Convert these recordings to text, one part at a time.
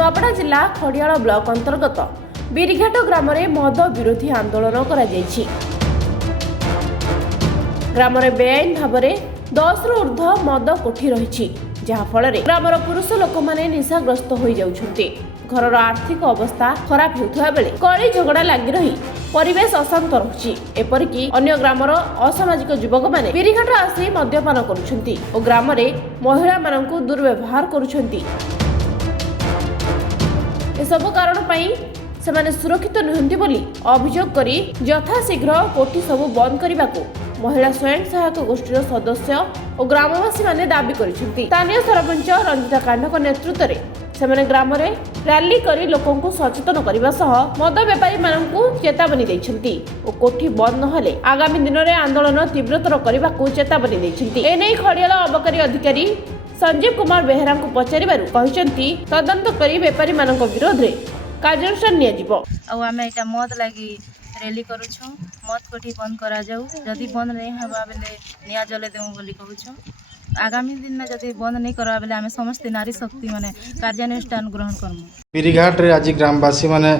नुआपड़ा जिला खड़ियाल ब्लॉक अंतर्गत बिरिघाट ग्राम में मद विरोधी आंदोलन करा जायछि। ग्राम में बेआईन भाव में 10 रु ऊर्ध्व मद कोठी रही, जहाँफल ग्रामर पुरुष लोक मैंने निशाग्रस्त हो जाउछन्ति। घरर आर्थिक अवस्था खराब होता बेले कली झगड़ा लगी रही परिवेश अशांत रही। एपरिकी अन्य ग्रामर असामाजिक युवक मैंने बिरिघाट आसी मद्यपान करुछन्ति और ग्राम में महिला मानकु दुर्व्यवहार करुछन्ति। एसबु कारण से सुरक्षित नुहंती बोली अभियोग करी यथाशीघ्र कोठी सबु बंद करने को महिला स्वयं सहायक गोष्ठीर सदस्य और ग्रामवासी माने दाबी करिसेंति। स्थानीय सरपंच रंजिता कांडक नेतृत्व में ग्राम में रैली करी लोकों को सचेतन करने सह मद बेपारी मानकु चेतावनी दैछन्ति और कोठी बंद नहले आगामी दिन में आंदोलन तीव्रतर करने को चेतावनी दैछन्ति। एने खड़ियाल अबकारी अधिकारी संजीव कुमार बेहेरा को पचारिबारु कहिसेंति तदंत करी बेपारी मानक विरोध रे कार्यानुष्ठान निया जिवो। आमे एटा मद लागि रैली करूछु, मद कोठी बंद करा जाऊ, जदि बंद नहीं हवा बेले निया जले देऊ बोली कहूछु। आगामी दिन में जदि बंद नहीं करवा बेले आमे समस्त नारी शक्ति माने कार्यानुष्ठान ग्रहण करमु। बिरिघाट रे आज ग्रामवासी माने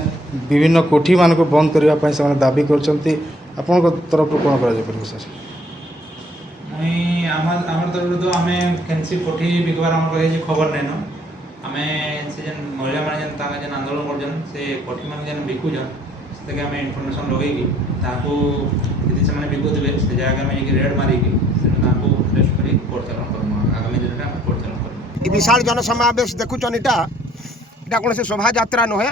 विभिन्न कोठी मान को बंद करबा पई से दाबी करछन्ती। आपन को तरफ कोन करा जे परियो सर? आमर तरफ तो आमे कैंसी कोठी बिकबार हमर कहे खबर नेनो। आमे से जन महिला माने जन ताका जन आंदोलन करजन से कोठी मान जन बिकु जन से के आमे इन्फॉर्मेशन लगेगी ताको यदि से माने बिकु देबे से जगह में एक रेड मारीगी से ताको अरेस्ट करी कोर्ट चालान करमु। आगामी दिन में कोर्ट चालान करमु। ई विशाल जनसमावेश देखुचन इटा कोन से शोभा यात्रा नहे,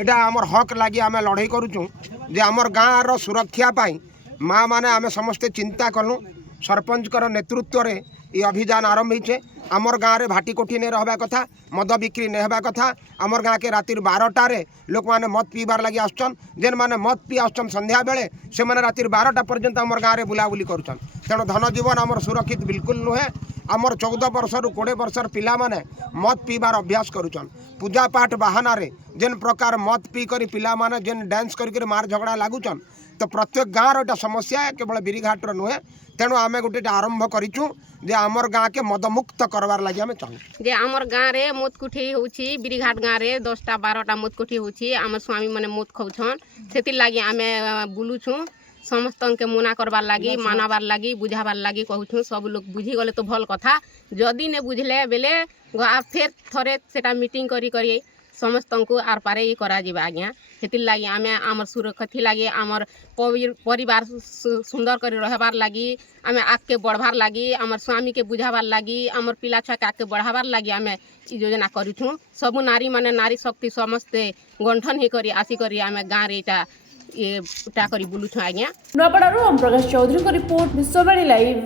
एटा हमर हक लागि आमे लड़ाई करूछु जे हमर गाँ रो सुरक्षा पाई माँ माने आमे समस्त चिंता कलु। सरपंच कर नेतृत्व रे ये अभियान आरंभ होइछे। आमर गाँव में भाटी कोठी नहीं रहा कथा, मद बिक्री नहीं हवा कथा। आमर गाँव के रातिर 12टारे लोक मैंने मद पीबार लगी आसन, जेन मैंने मद पी आसन संध्या बेले से मैंने रातिर 12टा पर्यंत आमर गाँव में बुलाबुली करुछन। तेणु धनजीवन आमर सुरक्षित बिल्कुल नुहे। आमर 14 वर्ष रु 20 वर्षर पिला माने मद पीबार अभ्यास करुछन। पूजा पाठ बहाना रे जेन प्रकार मद पी करी पिला माने जेन डांस करी मार झगड़ा लागुछन, तो प्रत्येक गाँव एटा समस्या है, केवल बिरिघाटर नुहे। तेणु आमे गोटे आरंभ करिछु जे आमर गाँ के मदमुक्त करवार लागि आमे चाहू जे आमर गाँ रे मद कुठी होउछि। बिरिघाट गाँ रे 10टा 12टा मद कुठी होउछि। आमर स्वामी माने मद खाउछन, सेति लागि आमे बुलुछु। समस्त के मना करबार लागि, मानाबार लागि, बुझाबार लागि कहूछु। सब लोग बुझी गले तो भल कथा, जदि ने बुझले बेले फेर थरे सेटा मीटिंग करी करी समस्त को आर पारे ये करा जीवा आज्ञा। हेतिर लागि आमे आमर सुरक्षा लागि, आमर परिवार सुंदर करी रहबार लागि, आमे आगे बढ़वार लागि, आमर स्वामी के बुझाबार लागि, आमर पिला छुआ के आगे बढ़ाबार लागि आमे योजना करूछु। सबु नारी माने नारी शक्ति समस्ते गंठन ही करी आसी करी आमे गाँ रे ये करी बुलुछु आज्ञा। नुआपड़ारू ओम प्रकाश चौधरी को रिपोर्ट, विश्ववाणी लाइव।